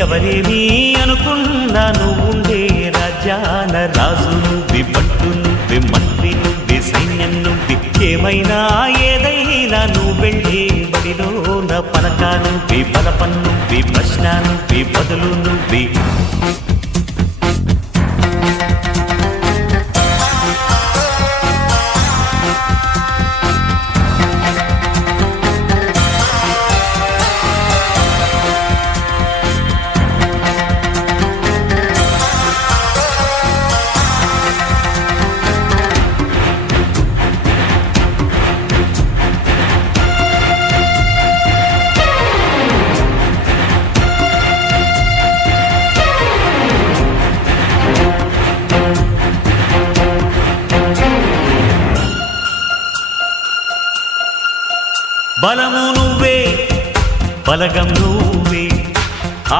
ఎవరేమీ అనుకున్నా నువ్వుండే రాజ్యాన రాజు నువ్వి, పట్టు నువ్వి, మంత్రి నువ్వి, సైన్యం నువ్వి, ఏమైనా ఏదైనా నువ్వు వెళ్ళే బడిలో నా పలక నువ్వి, బలపం నువ్వి, ప్రశ్న నువ్వి, బదులు నువ్వి. బలము నువ్వే, బలగం నువ్వే,